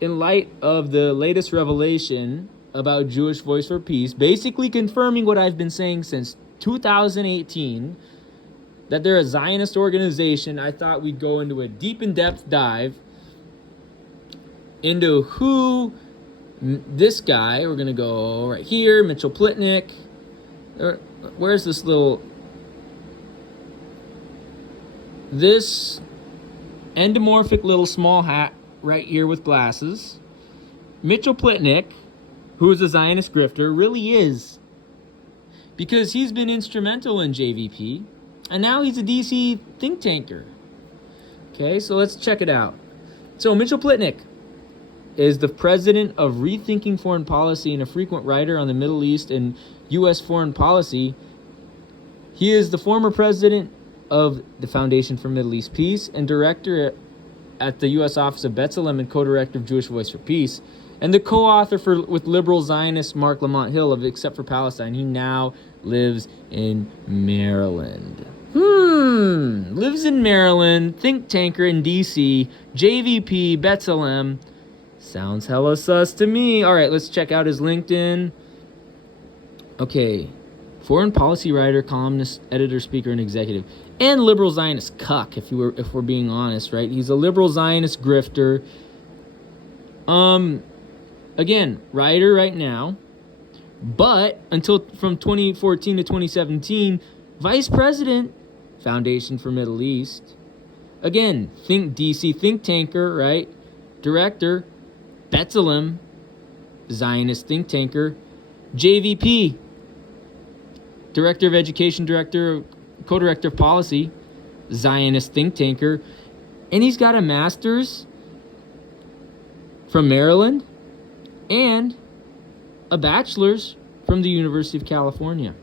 in light of the latest revelation about Jewish Voice for Peace, basically confirming what I've been saying since 2018, that they're a Zionist organization, I thought we'd go into a deep in-depth dive into who this guy, we're going to go right here, Mitchell Plitnok. Where's this this endomorphic little small hat right here with glasses? Mitchell Plitnok, who is a Zionist grifter, really is. Because he's been instrumental in JVP, and now he's a DC think tanker. Okay, so let's check it out. So Mitchell Plitnok is the president of Rethinking Foreign Policy and a frequent writer on the Middle East and U.S. foreign policy. He is the former president of the Foundation for Middle East Peace and director at the U.S. Office of B'Tselem and co-director of Jewish Voice for Peace, and the co-author with liberal Zionist Mark Lamont Hill of Except for Palestine. He now lives in Maryland. Lives in Maryland, think tanker in D.C., JVP, B'Tselem. Sounds hella sus to me. All right, let's check out his LinkedIn. Okay. Foreign policy writer, columnist, editor, speaker, and executive. And liberal Zionist cuck, if we're being honest, right? He's a liberal Zionist grifter. Again, writer right now. But until from 2014 to 2017, vice president, Foundation for Middle East. Again, DC think tanker, right? Director, B'Tselem, Zionist think tanker. JVP, Director of Education, Co-Director of Policy, Zionist think tanker. And he's got a master's from Maryland and a bachelor's from the University of California.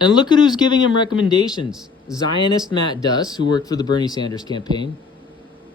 And look at who's giving him recommendations. Zionist Matt Duss, who worked for the Bernie Sanders campaign.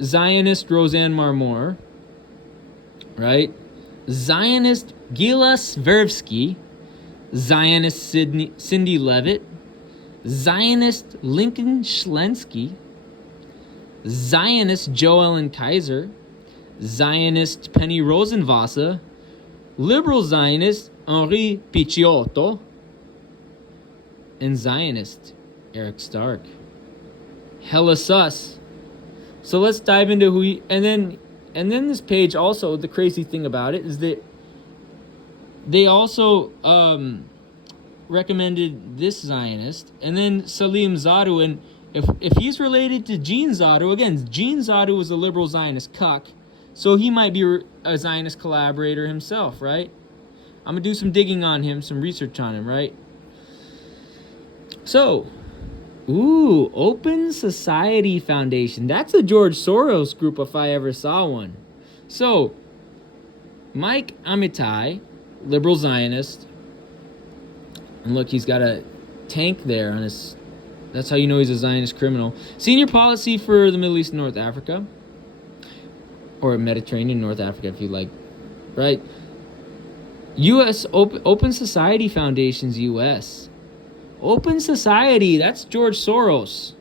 Zionist Roseanne Marmor, right? Zionist Gila Sversky. Zionist Cindy Levitt. Zionist Lincoln Schlensky. Zionist Joe Ellen Kaiser. Zionist Penny Rosenwasser. Liberal Zionist Henri Picciotto. And Zionist Eric Stark. Hella sus. So let's dive into who he... And then this page also, the crazy thing about it is that they also recommended this Zionist, and then Salim Zadou. And if he's related to Gene Zadou, again, Gene Zadou was a liberal Zionist cuck, so he might be a Zionist collaborator himself, right? I'm going to do some digging on him, some research on him, right? So, Open Society Foundation. That's a George Soros group if I ever saw one. So, Mike Amitai, liberal Zionist. And look, he's got a tank there on his... That's how you know he's a Zionist criminal. Senior policy for the Middle East and North Africa. Or Mediterranean North Africa, if you like. Right? U.S. Open Society Foundation's U.S. Open Society, that's George Soros.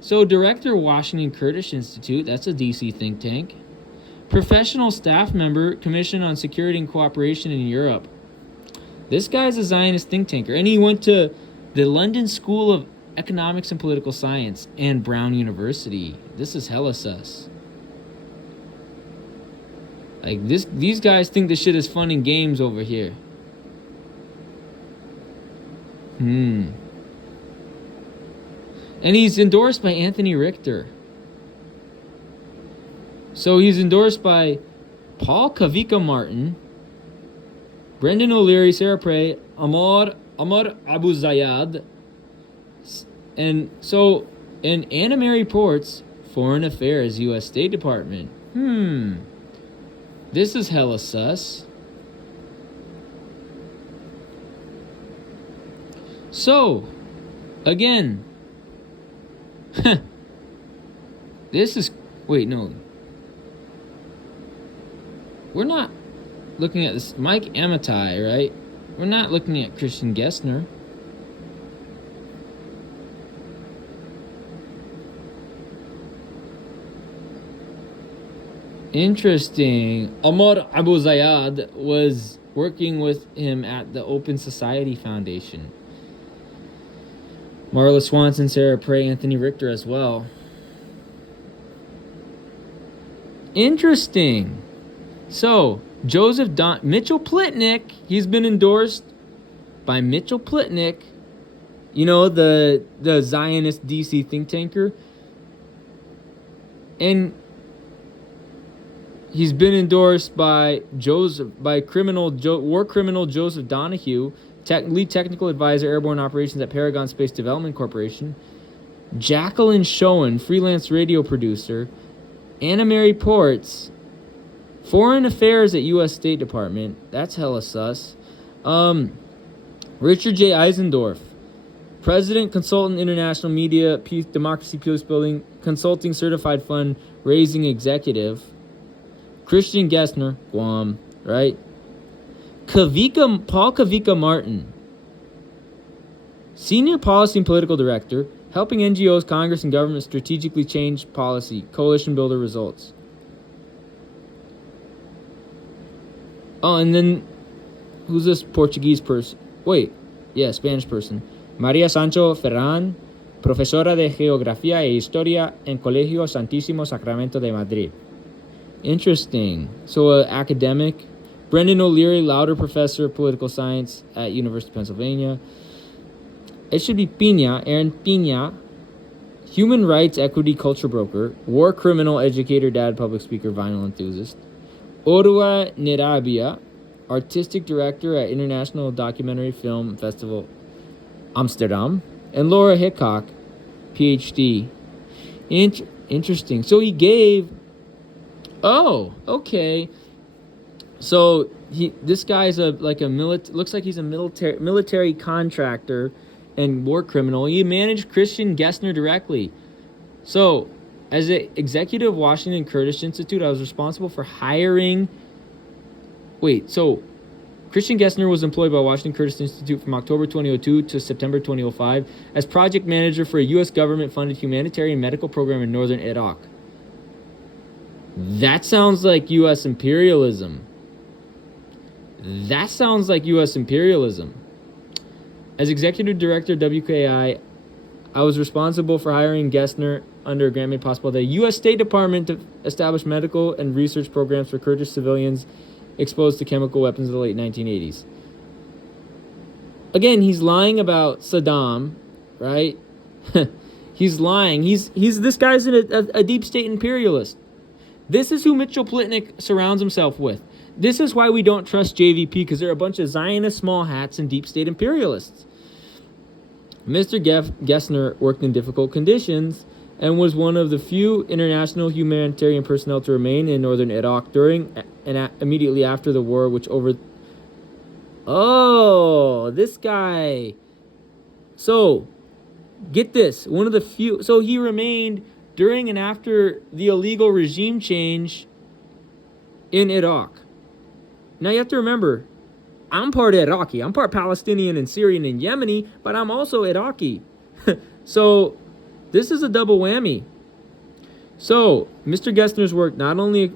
So, Director, Washington Kurdish Institute, that's a D.C. think tank. Professional staff member, Commission on Security and Cooperation in Europe. This guy's a Zionist think tanker, and he went to the London School of Economics and Political Science and Brown University. This is hella sus. Like, these guys think this shit is fun and games over here. And he's endorsed by Anthony Richter. So he's endorsed by Paul Kavika Martin, Brendan O'Leary, Sarah Prey, Amar Abu Zayad, and Anna Mary Ports, Foreign Affairs, U.S. State Department. This is hella sus. So, again, this is... Wait, no. We're not looking at this. Mike Amitai, right? We're not looking at Christian Gessner. Interesting. Amar Abu Zayad was working with him at the Open Society Foundation. Marla Swanson, Sarah Prey, Anthony Richter as well. Interesting. So, Mitchell Plitnok, he's been endorsed by Mitchell Plitnok, you know, the Zionist DC think tanker. And he's been endorsed by war criminal Joseph Donahue, lead technical advisor, airborne operations at Paragon Space Development Corporation, Jacqueline Schoen, freelance radio producer, Anna Mary Ports, foreign affairs at U.S. State Department. That's hella sus. Richard J. Eisendorf, president, consultant, international media, peace, democracy, peace building, consulting, certified fund raising executive. Christian Gessner, Guam, right? Paul Kavika Martin, senior policy and political director, helping NGOs, Congress, and government strategically change policy, coalition builder results. Oh, and then, who's this Portuguese person? Spanish person. María Sancho Ferran, profesora de Geografía e Historia en Colegio Santísimo Sacramento de Madrid. Interesting. So, academic. Brendan O'Leary, Lauder Professor of Political Science at University of Pennsylvania. It should be Aaron Pina, human rights, equity, culture broker, war criminal, educator, dad, public speaker, vinyl enthusiast. Orwa Nerabia, artistic director at International Documentary Film Festival, Amsterdam. And Laura Hickok, PhD. Interesting. So he gave... Oh, okay. So this guy's looks like he's a military contractor and war criminal. He managed Christian Gessner directly. So, as an executive of Washington Kurdish Institute, I was responsible for hiring... Christian Gessner was employed by Washington Kurdish Institute from October 2002 to September 2005 as project manager for a U.S. government-funded humanitarian medical program in northern Iraq. That sounds like U.S. imperialism. As executive director of WKI, I was responsible for hiring Gessner under a grant made possible by the U.S. State Department to establish medical and research programs for Kurdish civilians exposed to chemical weapons in the late 1980s. Again, he's lying about Saddam, right? He's lying. This guy's a deep state imperialist. This is who Mitchell Plitnok surrounds himself with. This is why we don't trust JVP, because they're a bunch of Zionist small hats and deep state imperialists. Mr. Gessner worked in difficult conditions and was one of the few international humanitarian personnel to remain in northern Iraq during and immediately after the war, Oh, this guy. So, get this. One of the few... So, he remained during and after the illegal regime change in Iraq. Now, you have to remember, I'm part Iraqi. I'm part Palestinian and Syrian and Yemeni, but I'm also Iraqi. So, this is a double whammy. So, Mr. Gessner's work not only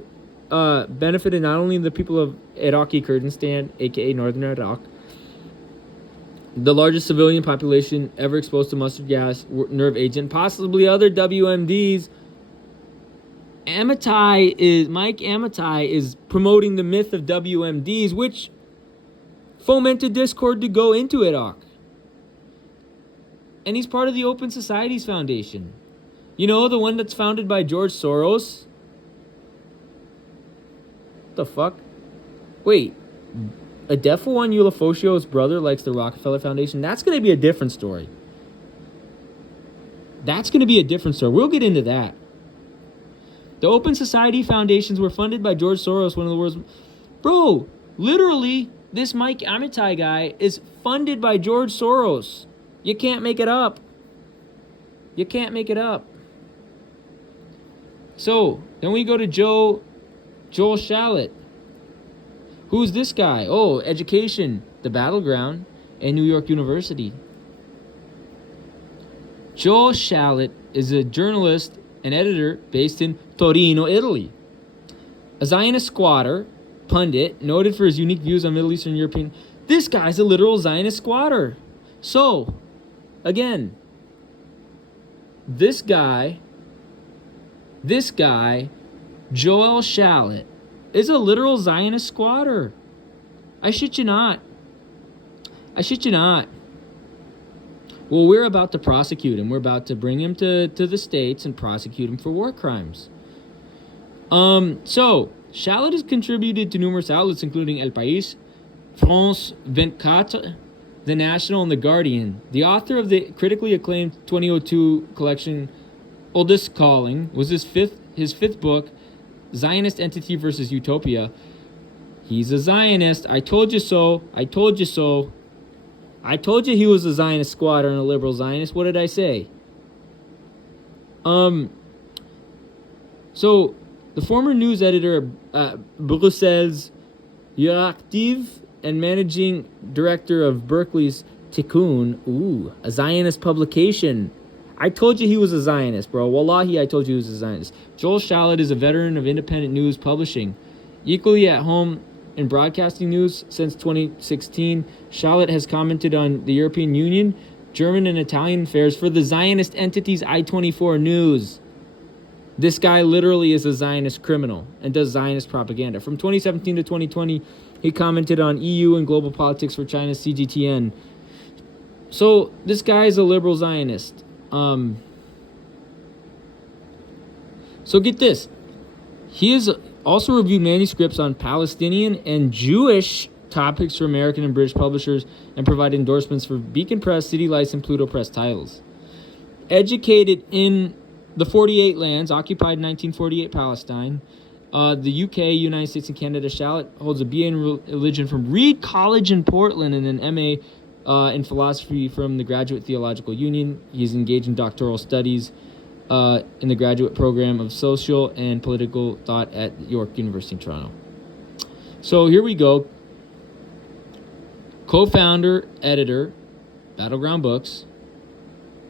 benefited not only the people of Iraqi Kurdistan, aka northern Iraq, the largest civilian population ever exposed to mustard gas, nerve agent, possibly other WMDs. Mike Amitai is promoting the myth of WMDs, which fomented discord to go into Iraq. And he's part of the Open Societies Foundation. You know, the one that's founded by George Soros? What the fuck? Wait, Adefo One Ulafocio's brother likes the Rockefeller Foundation? That's going to be a different story. We'll get into that. The Open Society Foundations were funded by George Soros, one of the world's... Bro, literally, this Mike Amitai guy is funded by George Soros. You can't make it up. So, then we go to Joel Shalit. Who's this guy? Oh, education, the battleground, and New York University. Joel Shalit is a journalist and editor based in Torino, Italy. A Zionist squatter, pundit, noted for his unique views on Middle Eastern European. This guy's a literal Zionist squatter. So, again, this guy, Joel Shalit, is a literal Zionist squatter. I shit you not. Well, we're about to prosecute him. We're about to bring him to the States and prosecute him for war crimes. So, Shalit has contributed to numerous outlets, including El País, France 24, The National, and The Guardian. The author of the critically acclaimed 2002 collection, Oldest Calling, was his fifth book, Zionist Entity versus Utopia. He's a Zionist. I told you so. I told you he was a Zionist squatter and a liberal Zionist. What did I say? So, the former news editor at Bruxelles Euractiv and managing director of Berkeley's Tikkun, a Zionist publication. I told you he was a Zionist, bro. Wallahi, I told you he was a Zionist. Joel Shalit is a veteran of independent news publishing. Equally at home in broadcasting news since 2016, Shalit has commented on the European Union, German and Italian affairs for the Zionist entities I-24 News. This guy literally is a Zionist criminal and does Zionist propaganda. From 2017 to 2020, he commented on EU and global politics for China's CGTN. So this guy is a liberal Zionist. So get this. He has also reviewed manuscripts on Palestinian and Jewish topics for American and British publishers and provided endorsements for Beacon Press, City Lights, and Pluto Press titles. Educated in the 48 lands occupied in 1948 Palestine, the UK, United States, and Canada, Shalit holds a BA in religion from Reed College in Portland and an MA in philosophy from the Graduate Theological Union. He's engaged in doctoral studies in the graduate program of social and political thought at York University in Toronto. So here we go. Co-founder, editor, Battleground Books,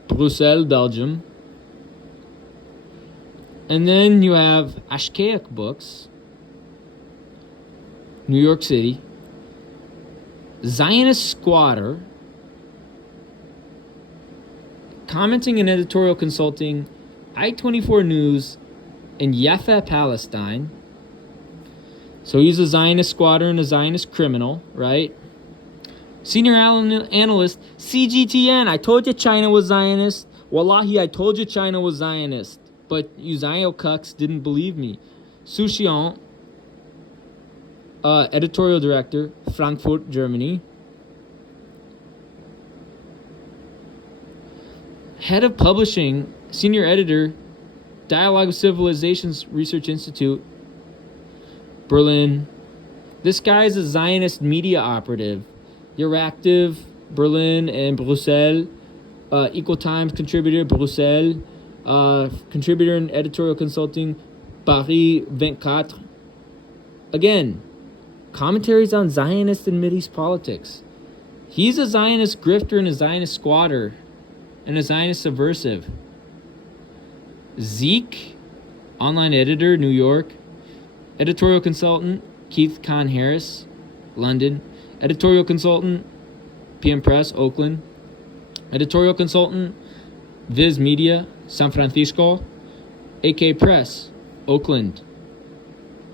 Brussels, Belgium. And then you have Ashkaic Books, New York City, Zionist Squatter, commenting and editorial consulting, I-24 News, and Yafa, Palestine. So he's a Zionist squatter and a Zionist criminal, right? Senior analyst, CGTN. I told you China was Zionist. Wallahi, I told you China was Zionist. But you Zio cucks didn't believe me. Souchion, editorial director, Frankfurt, Germany. Head of publishing, senior editor, Dialogue of Civilizations Research Institute, Berlin. This guy is a Zionist media operative. Euractiv, Berlin, and Brussels. Equal Times contributor, Brussels. Contributor and editorial consulting, Paris 24. Again, commentaries on Zionist and Mideast politics. He's a Zionist grifter and a Zionist squatter and a Zionist subversive. Zeke, online editor, New York. Editorial consultant, Keith Kahn Harris, London. Editorial consultant, PM Press, Oakland. Editorial consultant, Viz Media, San Francisco. AK Press, Oakland.